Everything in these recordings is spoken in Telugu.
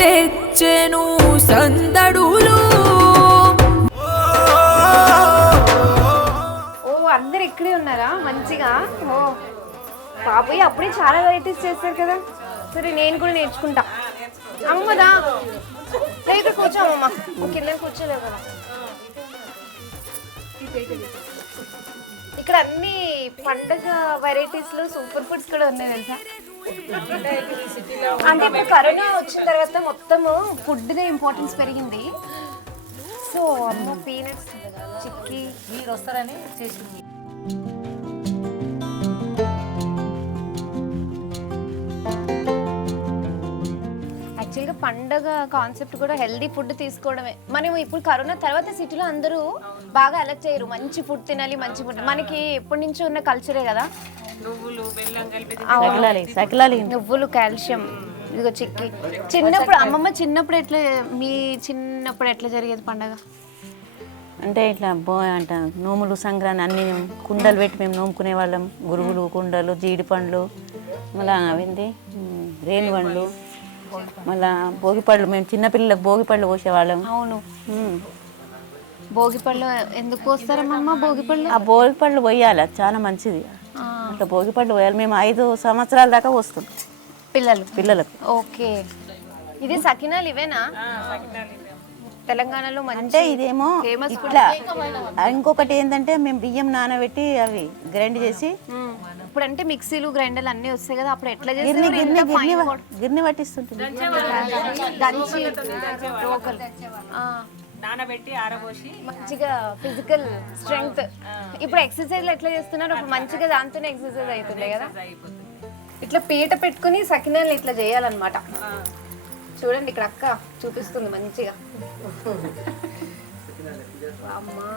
తెచ్చెను సందడులు. ఓ అందరు ఇక్కడే ఉన్నారా మంచిగా? ఓ బాబోయ్ అప్పుడే చాలా వెరైటీస్ చేస్తారు కదా. సరే నేను కూడా నేర్చుకుంటా. అమ్మదా ఇక్కడ కూర్చోమ్మా, కింద కూర్చోలేవు కదా. ఇక్కడ అన్ని పండగ వెరైటీస్ లో సూపర్ ఫుడ్స్ కూడా ఉన్నాయి తెలుసా. అంటే ఇప్పుడు కరోనా వచ్చిన తర్వాత మొత్తము ఫుడ్ ఇంపార్టెన్స్ పెరిగింది. సో అమ్మ పీనట్స్ చిక్కీ మీరు వస్తారని చేసింది. యాక్చువల్గా పండగ కాన్సెప్ట్ కూడా హెల్దీ ఫుడ్ తీసుకోవడమే. మనం ఇప్పుడు కరోనా తర్వాత సిటీలో అందరూ బాగా అలర్ట్ అయ్యారు, మంచి ఫుడ్ తినాలి, మంచి ఫుడ్. మనకి ఎప్పటి నుంచో ఉన్న కల్చరే కదా. నువ్వులు కాల్షియం, ఇదిగో చిక్కి. చిన్నప్పుడు అమ్మమ్మ చిన్నప్పుడు ఎట్లా, మీ చిన్నప్పుడు ఎట్లా జరిగేది పండగ? అంటే ఇట్లా అంట నోములు సంక్రాంతి అన్ని కుండలు పెట్టి మేము నోముకునే వాళ్ళం. గురుగులు, కుండలు, జీడి పండ్లు, మళ్ళీ అవింది రేణి పండ్లు, మళ్ళా భోగిపళ్ళు. మేము చిన్నపిల్లలకు భోగిపళ్ళు పోసేవాళ్ళం. అవును, భోగిపళ్ళు ఎందుకు పోస్తారమ్మా? భోగిపళ్ళు ఆ భోగిపళ్ళు పోయాలి, చాలా మంచిది. అట్లా భోగిపళ్ళు పోయాలి. మేము 5 సంవత్సరాల దాకా పోస్తాం పిల్లలకు. ఓకే, ఇది సకినాలు ఇవేనా? తెలంగాణలో అంటే ఇదేమో ఇట్లా. ఇంకొకటి ఏంటంటే మేము బియ్యం నానబెట్టి అవి గ్రైండ్ చేసి, ఇప్పుడు అంటే మిక్సీలు గ్రైండర్లు అన్ని వస్తాయి కదా, అప్పుడు ఎట్లా గిన్నె పట్టిస్తుంటుంది. నానబెట్టి ఆరబోసి మంచిగా ఫిజికల్ స్ట్రెంగ్త్. ఇప్పుడు ఎక్సర్సైజ్ ఎట్లా చేస్తున్నారు? అప్పుడు మంచిగా దాంతోనే ఎక్సర్సైజ్ అవుతుంది కదా. ఇట్లా పీట పెట్టుకుని సకినాలు ఇట్లా చేయాలన్నమాట. చూడండి ఇక్కడ అక్క చూపిస్తుంది మంచిగా. అమ్మా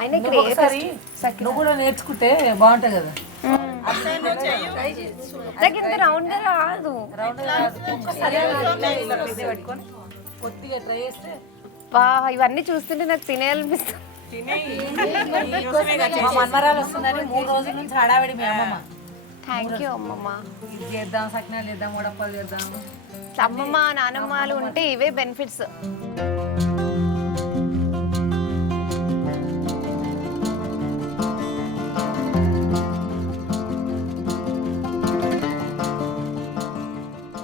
అయినా నువ్వు కూడా నేర్చుకుంటే బాగుంటాయి కదా. నాకు ఇంత రౌండ్ గా రాదు. కొద్దిగా ట్రై చేస్తే ఇవన్నీ చూస్తుంటే నాకు తినేయాలనిపిస్తుంది. మా మన్మరాలు వస్తుందని 3 రోజుల నుంచి హడావిడి మీ అమ్మమ్మ. థ్యాంక్ యూ అమ్మమ్మ. ఇది చేద్దాం, సకినాలు చేద్దాం, వడప్పాలు చేద్దాం. అమ్మమ్మ నానమ్మలు ఉంటే ఇవే బెనిఫిట్స్.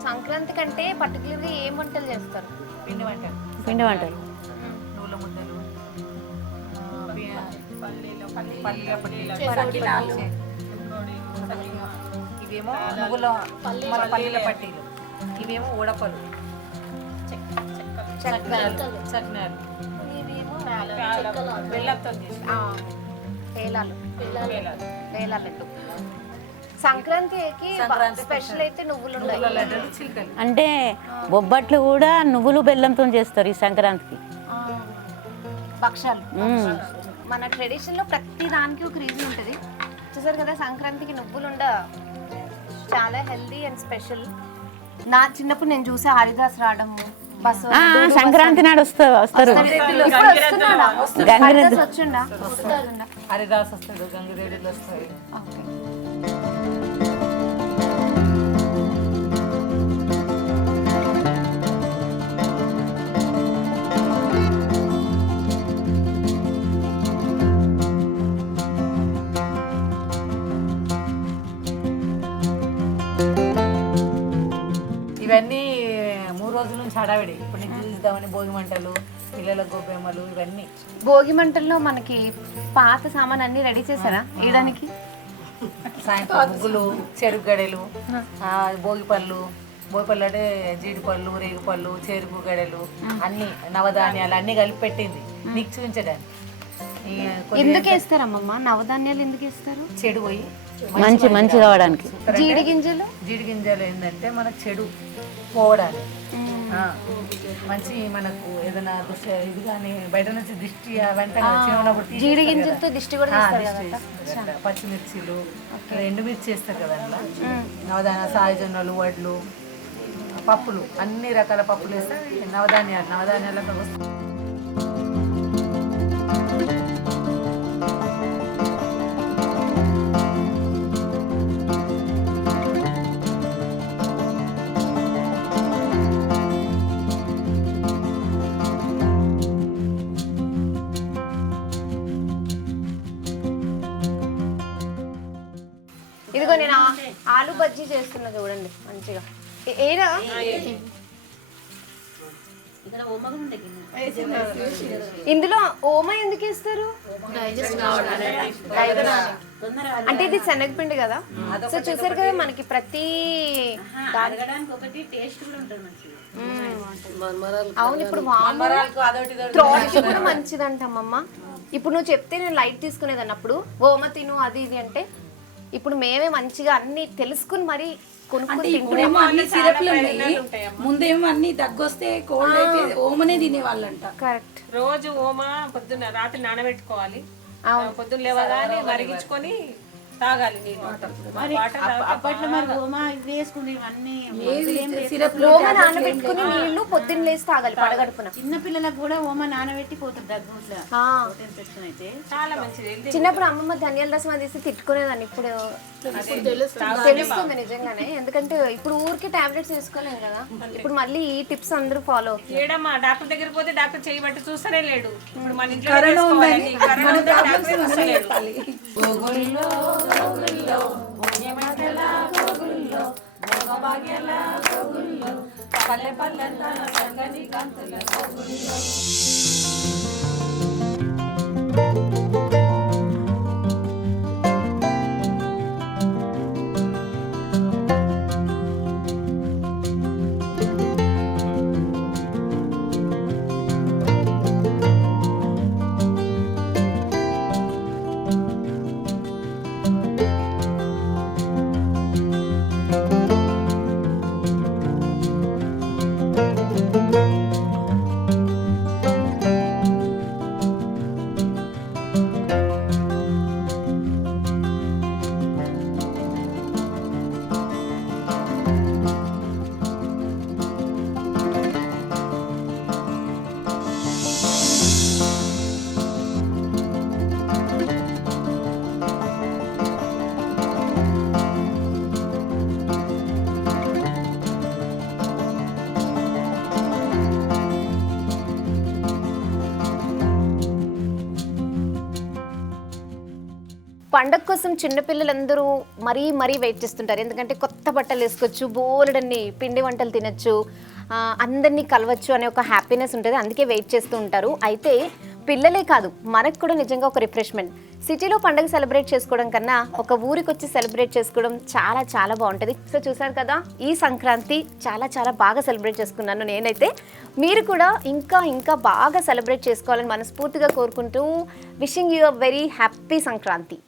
సంక్రాంతి కంటే పర్టికులర్గా ఏం వంటలు చేస్తారు? పిండి వంటలు. నువ్వుల ముద్దలు, పల్లీల పట్టీలు, ఇవేమో నువ్వుల పల్లీల పట్టీలు, ఇవేమో ఉడపలు, చక్నాలు, ఇవేమో బెల్లంతో వేలాలు. సంక్రాంతికి స్పెషల్ అయితే నువ్వులు అంటే బొబ్బట్లు కూడా నువ్వులు బెల్లంతో చేస్తారు ఈ సంక్రాంతికి. భక్షాలు మన ట్రెడిషన్ లో ప్రతి దానికి ఒక రీజన్ ఉంటుంది. చూసారు కదా, సంక్రాంతికి నువ్వులుండ చాలా హెల్దీ అండ్ స్పెషల్. నా చిన్నప్పుడు నేను చూసే హరిదాస్ రావడము, బస్సు సంక్రాంతి నాడు వస్తారు. హరిదాస్ వస్తాడు, గంగిరెడ్డిలు వస్తాయి. ఇవన్నీ 3 రోజుల నుంచి హడావిడి. ఇప్పుడు నేను చూద్దామని భోగి మంటలు, పిల్లల గొబ్బెమ్మలు, ఇవన్నీ. భోగి మంటల్లో మనకి పాత సామాన్ అన్ని రెడీ చేశారా వేయడానికి? సాయంత్రం ముగ్గులు, చెరుకు గడెలు, భోగిపళ్ళు అంటే జీడిపళ్ళు, రేగుపళ్ళు, చెరుకు గడెలు, అన్ని నవధాన్యాలు అన్ని కలిపి పెట్టింది నీకు చూపించడానికి. ఎందుకు వేస్తారమ్మమ్మ నవధాన్యాలు? ఎందుకు వేస్తారు? చెడు పోయి మంచి కావడానికి. జీడి గింజలు ఏంటంటే మనకు చెడు పోవడానికి, మంచి మనకు ఏదైనా ఇది కానీ బయట నుంచి దిష్టి అవన్నీ జీడి గింజలతో దిష్టి కూడా పచ్చిమిర్చిలు, ఎండుమిర్చి చేస్తారు కదా అట్లా. నవధాన్య సాయజొన్నలు, వడ్లు, పప్పులు, అన్ని రకాల పప్పులు వేస్తే నవధాన్యాలకు వస్తాయి. ఇదిగో నేను ఆలు బజ్జీ చేస్తున్నా చూడండి మంచిగా. ఏనా ఇందులో ఓమా ఎందుకు వేస్తారు? అంటే ఇది శనగపిండి కదా, సో చూసారు కదా మనకి ప్రతి అవును. ఇప్పుడు త్రోట్కి కూడా మంచిదంటమ్మమ్మ. ఇప్పుడు నువ్వు చెప్తే నేను లైట్ తీసుకునేదాన్ని అప్పుడు ఓమ తిను అది ఇది అంటే, ఇప్పుడు మేమే మంచిగా అన్ని తెలుసుకుని మరి కొనుక్కొని ఇప్పుడేమో అన్ని సిరప్లు ఉన్నాయి, ముందేమో అన్ని దగ్గొస్తే కోల్డ్ అయితే ఓమనే తినేవాళ్ళంట. కరెక్ట్. రోజు ఓమా పొద్దున్న రాత్రి నానబెట్టుకోవాలి, పొద్దున్న లేవగానే మరిగించుకొని తాగాలి నీళ్ళు. అప్పట్లో మరి ఓమా ఇవి వేసుకుని అన్ని సిరప్లు ఓమ నానబెట్టుకుని నీళ్లు పొద్దున్న లేసి తాగాలి పడగడుపున. చిన్న పిల్లలకు కూడా ఓమా నానబెట్టి పోతుంది దగ్గు ఇన్ఫెక్షన్ అయితే. చాలా మంచిది. చిన్నప్పుడు అమ్మమ్మ ధనియాల రసం అది తీసి తిట్టుకునేదాన్ని, ఇప్పుడు తెలుస్తుంది నిజంగానే. ఎందుకంటే ఇప్పుడు ఊరికి టాబ్లెట్స్ వేసుకోలేం కదా, ఇప్పుడు మళ్ళీ ఈ టిప్స్ అందరూ ఫాలో. ఏడమ్మా డాక్టర్ దగ్గరికి పోతే డాక్టర్ చేయబట్టి చూస్తూనే లేడు. ఇప్పుడు మన ఇంట్లో కరోనా ఉందని కరోనా మన ఉందని ప్రాబ్లమ్స్ డాక్టర్ మనమే చూస్తలేడు. చెప్పాలి. పండగ కోసం చిన్నపిల్లలందరూ మరీ వెయిట్ చేస్తుంటారు. ఎందుకంటే కొత్త బట్టలు వేసుకోవచ్చు, బోలెడన్ని పిండి వంటలు తినచ్చు, అందరినీ కలవచ్చు అనే ఒక హ్యాపీనెస్ ఉంటుంది, అందుకే వెయిట్ చేస్తూ ఉంటారు. అయితే పిల్లలే కాదు, మనకు కూడా నిజంగా ఒక రిఫ్రెష్మెంట్. సిటీలో పండుగ సెలబ్రేట్ చేసుకోవడం కన్నా ఒక ఊరికి వచ్చి సెలబ్రేట్ చేసుకోవడం చాలా చాలా బాగుంటుంది. సో చూసారు కదా, ఈ సంక్రాంతి చాలా బాగా సెలబ్రేట్ చేసుకున్నాను నేనైతే. మీరు కూడా ఇంకా బాగా సెలబ్రేట్ చేసుకోవాలని మనస్ఫూర్తిగా కోరుకుంటూ wishing you a very happy Sankranti.